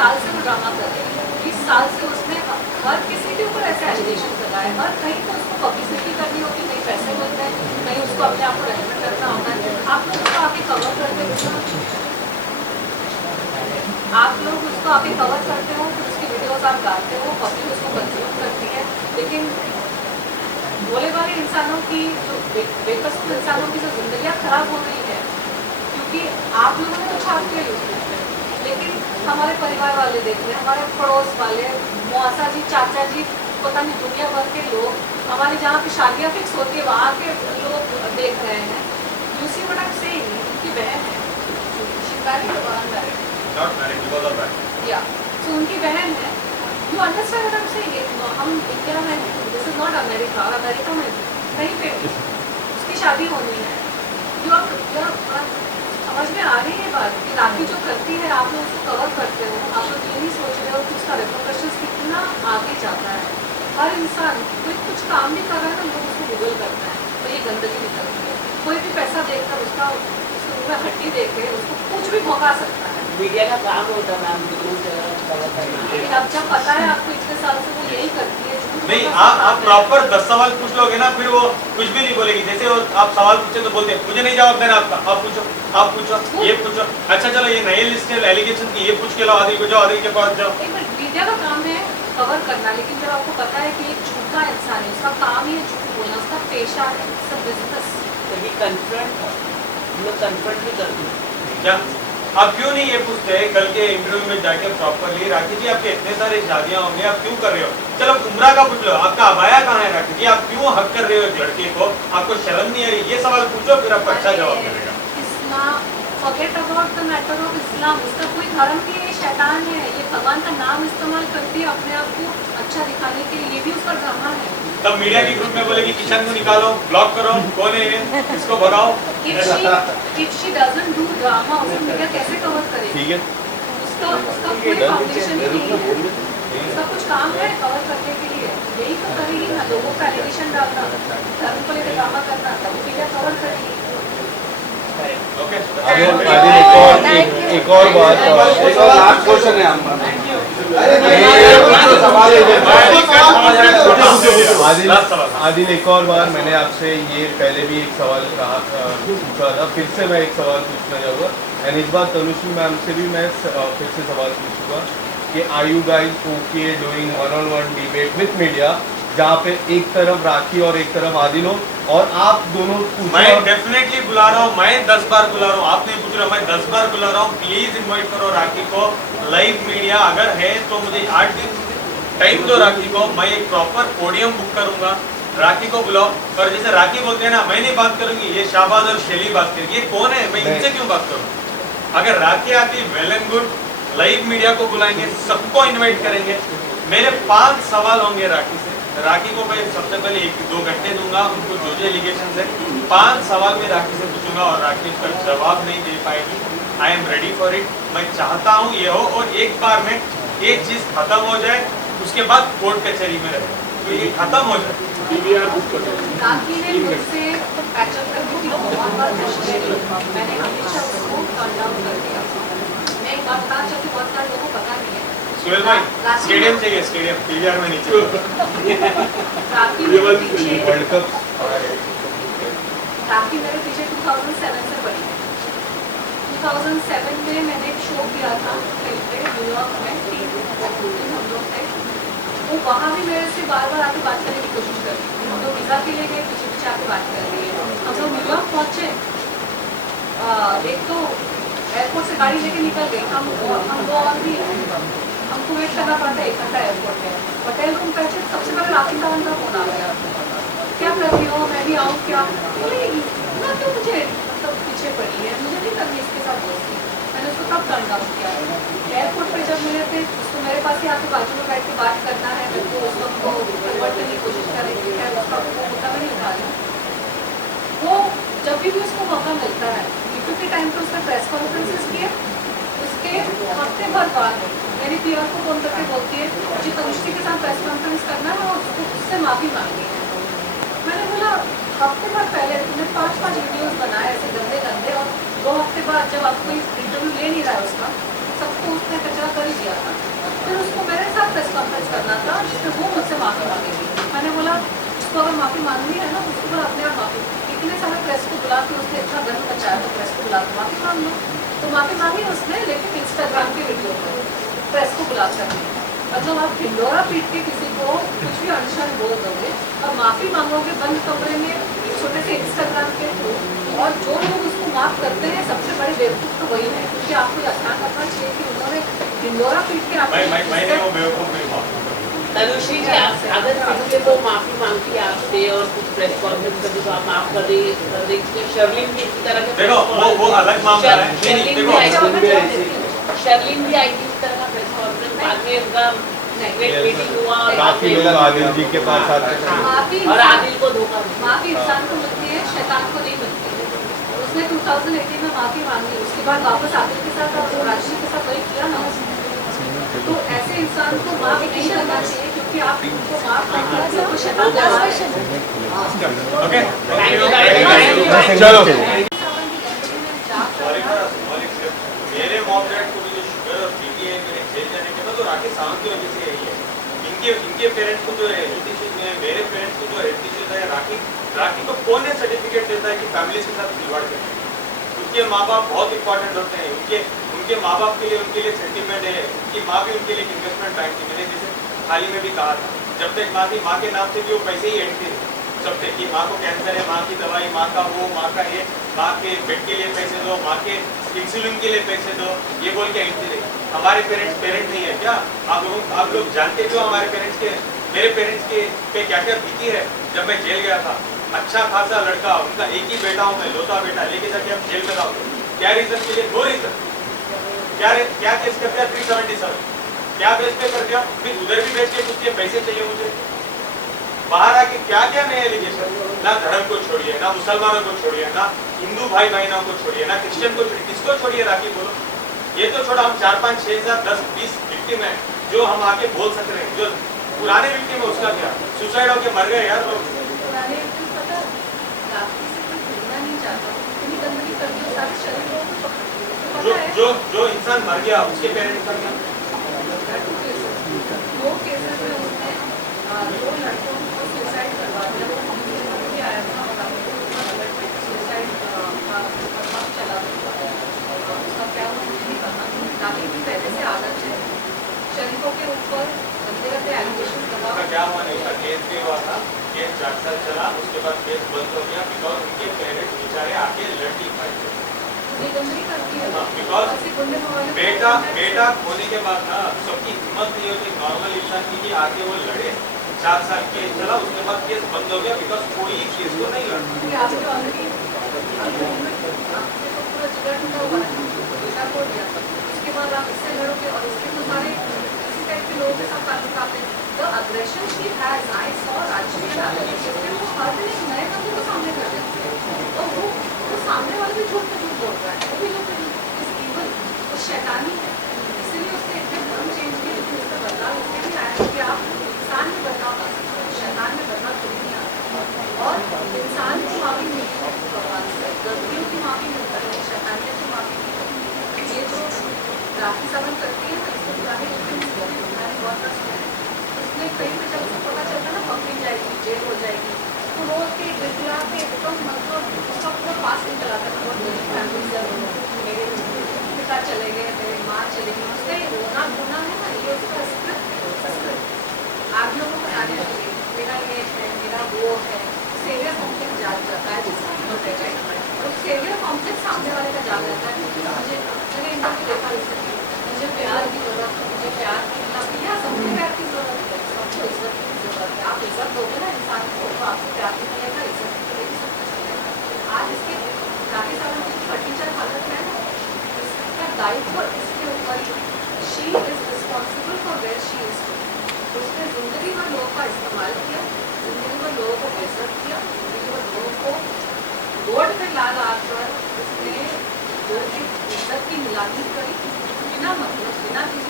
साल से वो ड्रामा कर रही है, 20 साल से उसने हर किसी के ऊपर ऐसे एलिगेशन लगाए, हर कहीं तो उसको पब्लिसिटी करनी होती, कहीं पैसे मिलते हैं, कहीं उसको अपने आप को रेलिवेंट करना होता है। आप लोग उसको आके कवर करते हो, आप लोग उसको आके कवर करते हो, फिर उसकी वीडियोस आप डालते हो, पब्लिक उसको कंज्यूम करती है। लेकिन भोले वाले इंसानों की जो बेकसूर इंसानों की जो जिंदगियाँ खराब हो रही है, क्योंकि आप लोगों ने तो छाप दिया यूट्यूब पे, लेकिन हमारे परिवार वाले देख रहे हैं, हमारे पड़ोस वाले, मौसा जी, चाचा जी, पता नहीं दुनिया भर के लोग, हमारी जहाँ पे शादियाँ फिक्स होती है वहाँ के लोग देख रहे हैं। You see what I am saying, उनकी बहन है, तो उनकी बहन है, you understand what I am saying. हम इंडिया में, दिस इज नॉट अमेरिका, और अमेरिका में कहीं पे उसकी शादी होनी है, समझ में आ रही है बात कि राखी जो करती है, आप लोग उसको कवर करते हो, आप लोग ये नहीं सोच रहे हो कि उसका रिप्रोडक्शन कितना आगे जाता है। हर इंसान कोई कुछ काम भी कर रहा है ना, लोग उसको गूगल करता है, तो ये गंदगी निकलती है। कोई भी पैसा देखकर उसका उसको हड्डी देख के उसको कुछ भी भौंका सकता है। मीडिया का काम होता है मैम, लेकिन अब जब पता है आपको इतने साल से वो यही करती है, नहीं, आप प्रॉपर 10 सवाल पूछ लोगे ना, फिर वो कुछ भी नहीं बोलेगी। जैसे आप सवाल पूछे तो बोलते हैं मुझे नहीं जवाब देना आपका, आप पूछो, ये पूछो, अच्छा चलो ये नए लिस्ट है एलिगेशन की, ये पूछ के लाओ, आदि को जाओ, आदि के पास जाओ। मीडिया का काम है कवर करना, लेकिन जब आपको पता है कि एक झूठा इंसान है, उसका काम ही है झूठ बोलना, उसका पेशा है, बिजनेस, कन्फ्रंट भी करते हैं क्या आप क्यों नहीं ये पूछते कल के इंटरव्यू में जाके प्रॉपरली, राखी जी आपके इतने सारे शादियां होंगे, आप क्यों कर रहे हो? चलो उम्रा का पूछ लो, आपका अबाया कहाँ है राखी जी, आप क्यों हक कर रहे हो एक लड़के को, आपको शर्म नहीं आ रही? ये सवाल पूछो, फिर आपको अच्छा जवाब मिलेगा। Islam, forget about the matter of Islam, उसका कोई धर्म नहीं है, शैतान है, ये भगवान का नाम इस्तेमाल करती है अपने आप को अच्छा दिखाने के लिए, ये भी उसका ड्रामा है। तब मीडिया की ग्रुप में बोलेगी किशन को निकालो, ब्लॉक करो, कौन है ये, इसको भगाओ। If she doesn't do drama, उसे मीडिया कैसे कवर करेगी? ठीक है, उसका कोई फाउंडेशन ही नहीं है, उसका कुछ काम है कवर करने के लिए, यही तो करेगी ना, लोगों का एलिगेशन डालना, धर्म को लेकर ड्रामा करना, तब मीडिया कवर करेगी। ओके, एक और बात, लास्ट क्वेश्चन है आदिल, एक और बार मैंने आपसे ये पहले भी एक सवाल पूछा था, फिर से मैं एक सवाल पूछना चाहूँगा, एंड इस बार तनुश्री मैम से भी मैं फिर से सवाल पूछूंगा कि are you guys okay doing 1-on-1 debate with media, जहाँ पे एक तरफ राखी और एक तरफ आदिल हो, और आप दोनों मैं डेफिनेटली बुला रहा हूँ, मैं 10 बार बुला रहा हूँ, आप नहीं पूछ रहे, मैं 10 बार बुला रहा हूँ। प्लीज इनवाइट करो राखी को, लाइव मीडिया अगर है तो मुझे 8 दिन टाइम दो राखी को, मैं एक प्रॉपर पोडियम बुक करूंगा, राखी को बुलाओ। और जैसे राखी बोलते हैं ना, मैं नहीं बात करूंगी, ये शाहबाज और शैली बात करेंगे, ये कौन है, मैं इनसे क्यों बात करूँ? अगर राखी आती well and good, live media को बुलाएंगे, सबको इन्वाइट करेंगे। मेरे 5 सवाल होंगे राखी से, राखी को मैं सबसे पहले 1-2 घंटे दूंगा, उनको जो जो एलिगेशन है 5 सवाल में राखी से पूछूंगा, और राखी उसका जवाब नहीं दे पाएगी। I am ready for it, मैं चाहता हूँ ये हो, और एक बार में एक चीज खत्म हो जाए, उसके बाद कोर्ट कचहरी में रहे, तो ये खत्म हो जाए। राखी ने मुझसे पैचअप करने की बहुत बार कोशिश की, मैंने हमेशा उसको टर्न डाउन कर दिया। मैं एक बात बताना चाहती हूँ, बहुत सारे लोगों को पता नहीं है, सुहेल भाई स्टेडियम चाहिए, स्टेडियम पीवीआर में नहीं चाहिए। राखी मेरे पीछे वर्ल्ड कप, राखी मेरे पीछे 2007 से पड़ी है। 2007 में मैंने एक शो किया था कहीं पे न्यूयॉर्क में, हम लोग थे, वो वहाँ भी मेरे से बार बार आके बात करने की कोशिश कर रही थी। हम लोग वीज़ा के लिए गए, पीछे पीछे आके बात कर रही है। हम लोग न्यूयॉर्क पहुँचे, एक तो एयरपोर्ट से गाड़ी लेके निकल गई, हम दो और भी हमको वेट करना पड़ता है 1 घंटा एयरपोर्ट में। होटल रूम पहुँचे, सबसे पहले राखी सावंत का फोन आ गया, क्या कर रही हो, मैं भी आऊँ क्या? बोले इतना क्यों मुझे मतलब पीछे पड़ी है, मुझे नहीं करनी इसके साथ दोस्ती। मैंने उसको तब टर्न डाउन किया। एयरपोर्ट पे जब मिले थे, उसको मेरे पास ही आके बाजू में बैठ के बात करना है, मेरे को उस वक्त को कन्वर्ट करने की कोशिश करेंगे, खैर उसका वो मुद्दा में नहीं उठा रही। वो जब भी उसको मौका मिलता है, मीटू के टाइम पे उसने प्रेस कॉन्फ्रेंसेस किए, उसके हफ्ते भर बाद मेरी पीआर को फोन करके बोलती है मुझे तनुश्री के साथ प्रेस कॉन्फ्रेंस करना है और उससे माफ़ी मांगनी है। मैंने बोला हफ्ते भर पहले तुमने 5 वीडियोस बनाए ऐसे गंदे गंदे, और 2 हफ्ते बाद जब आप कोई इंटरव्यू ले नहीं रहा है उसका, सबको उसने कचरा कर ही दिया था। फिर उसको मेरे साथ प्रेस कॉन्फ्रेंस करना था जिसमें वो मुझसे माफ़ी मांगेगी। मैंने बोला उसको अगर माफ़ी मांगनी है ना उसको बोला अपने आप माफ़ी, इतने सारे प्रेस को बुला के उसने इतना गंद बचाया तो प्रेस को बुला के माफ़ी मांग लो। तो माफ़ी मांगी उसने, लेकिन इंस्टाग्राम की वीडियो पर प्रेस को बुला कर। मतलब आप ढिंडोरा पीट के किसी को कुछ भी अनशन बोल दोगे और माफ़ी मांगोगे बंद कमरे में छोटे से इंस्टाग्राम के थ्रू, और जो लोग उसको माफ़ करते हैं सबसे बड़े बेवकूफ़ तो वही है, क्योंकि आपको ध्यान रखना चाहिए कि उन्होंने ढिंडोरा पीट के मैं वो बेवकूफ नहीं हुआ। तनुश्री जी, अगर फिर से वो माफी मांगती है आपसे और कुछ प्रेस कॉन्फ्रेंस करती तो आप माफ कर देंगे। शर्लिन भी इसी तरह के देखो वो अलग मामला है। नहीं, देखो शर्लिन भी आई थी इस तरह का प्रेस कॉन्फ्रेंस, बाद में उनका नेगलेक्ट मीटिंग हुआ और काफी लोग आदिल जी के पास आते हैं। माफ़ी और आदिल को धोखा दिया। माफ़ी इंसान को मिलती है, शैतान को नहीं मिलती है। उसने 2018 में माफ़ी मांगी, उसके बाद वापस आदिल के साथ और राशि के साथ वही किया ना उसने। तो ऐसे इंसान को माफ़ नहीं करना चाहिए, क्योंकि आप उनको माफ़ करना चाहिए तो शैतान लगा है। ओके चलो मेरे मॉब डैड को भी जो शुगर और बीपी है मेरे जेल जाने के बाद तो राकेश सावंत की वजह से यही है। इनके पेरेंट्स को जो हेल्थ इश्यूज है, मेरे पेरेंट्स को जो हेल्थ इश्यूज है, राखी को कौन है सर्टिफिकेट देता है कि फैमिली के साथ खिलवाड़ करते हैं। उनके माँ बाप बहुत इंपॉर्टेंट होते हैं, उनके माँ बाप के लिए सेंटीमेंट है। उनकी माँ भी उनके लिए इन्वेस्टमेंट बैंक थी। मैंने जैसे हाल ही में भी कहा था, जब तक माँ थी माँ के नाम से भी वो पैसे ही एंट्री सब तक कि माँ को कैंसर है, माँ की दवाई, माँ का वो, माँ का ये, माँ के बेड के लिए पैसे दो, माँ के इंसुलिन के लिए पैसे दो, ये बोल के एंट्री रही। हमारे पेरेंट नहीं है क्या? आप लोग जानते हो हमारे पेरेंट्स के, मेरे पेरेंट्स के पे क्या क्या बीती है। जब मैं जेल गया था, अच्छा खासा लड़का, उनका एक ही बेटा हूँ मैं, लोता बेटा, लेके जाके आप जेल में लाओ। क्या रीजन के लिए? No reason. क्या केस कर दिया? 377 क्या बेच पे कर दिया? फिर उधर भी बेच के कुछ पैसे चाहिए मुझे। बाहर आके क्या क्या नया एलिगेशन, ना धर्म को छोड़िए, ना मुसलमानों को छोड़िए, ना हिंदू भाई बहनों को छोड़िए, ना क्रिश्चियन को छोड़िए, किसको छोड़िए? राखी बोलो। ये तो छोड़ा, हम 4, 5, 6, 7, 10, 20 विक्टिम है जो हम आके बोल सकते हैं। जो पुराने विक्टिम है उसका क्या? सुसाइड होके मर गए यार लोग। पुराने व्यक्ति पता राखी से कोई जुड़ना नहीं चाहता, इतनी गंदगी कर दी सारे शरीर को पकड़ लिया। तो पता है जो इंसान मर गया उसके पेरेंट्स का क्या? 2 केसेस में उसने 2 लड़कों को सुसाइड करवा दिया। वो हम भी आया था और आपको सुसाइड का चला उसका क्या मुझे नहीं पता। राखी की पहले से आदत है शरीफों के ऊपर गंदे गंदे एलिगेशन उसका लगा। क्या हुआ नहीं, उसका केस भी हुआ था, केस 4 साल चला, उसके बाद केस बंद हो गया बिकॉज उनके पेरेंट्स बेचारे आके लड़की पाए। ये गंदगी करती है बिकॉज ऐसे गुंडे मवाले बेटा खोने के बाद ना सबकी हिम्मत नहीं होती नॉर्मल इंसान की कि आगे वो लड़े। 4 साल केस चला, उसके बाद केस बंद हो गया बिकॉज कोई केस को नहीं लड़ा। क्योंकि आपके ऑलरेडी आपके तो पूरा जिगर टूटा हुआ है, बेटा को दिया, उसके बाद आप इससे लड़ोगे और इसके तो सारे इसी टाइप के लोगों के साथ ताल्लुकात हैं। The aggression she has, I saw Rajvi and वो हर दिन एक नए बंदे को सामने कर देती है और वो सामने वाले भी झूठ पे झूठ बोल रहा है, वो भी जो इस इवल, वो शैतानी है। इसीलिए उसने इतने धर्म चेंज किए, लेकिन उसका बदलाव इसलिए भी आया कि आप इंसान में बदलाव ला सकते हो, शैतान में बदलाव कभी नहीं आता। और इंसान की माफ़ी मिलती है भगवान से, गलतियों की माफ़ी मिलती है, शैतानियत की माफ़ी मिलती है। ये जो राखी सावंत करती है ना, इसको पुराने बहुत रस्म है। उसने कहीं पे जब उसको पता चलता ना पकड़ी जाएगी, जेल हो जाएगी, तो वो उसके गिड़गिड़ा के एकदम मतलब उसका पूरा पास नहीं चलाता था। बहुत गरीब फैमिली से मेरे पिता चले गए, मेरी माँ चली गई, उसका ये रोना धोना है ना, ये उसका स्क्रिप्ट आप लोगों को आने चाहिए। मेरा ये है, मेरा वो है, सेवियर कॉम्प्लेक्स जाग जाता है जिसका, और सेवियर कॉम्प्लेक्स सामने वाले का जाग जाता है। मुझे मैंने इंटरव्यू देखा इससे, मुझे प्यार की जरूरत है, मुझे प्यार मिलना भैया, सबको प्यार की जरूरत है, सबको इज्जत की जरूरत है। आप इज्जत दोगे ना इंसान को तो आपको प्यार भी मिलेगा, इज्जत भी मिलेगी, सब कुछ मिलेगा। आज इसके राखी सावंत की फर्नीचर हालत है ना, इसका दायित्व इसके ऊपर ही, she is responsible for where she is. उसने जिंदगी भर लोगों का इस्तेमाल किया, जिंदगी भर लोगों को बेइज्जत किया, जिंदगी भर लोगों को रोड पे ला कर उसने लोगों की इज्जत की नीलामी करी, बिना मतलब बिना किसी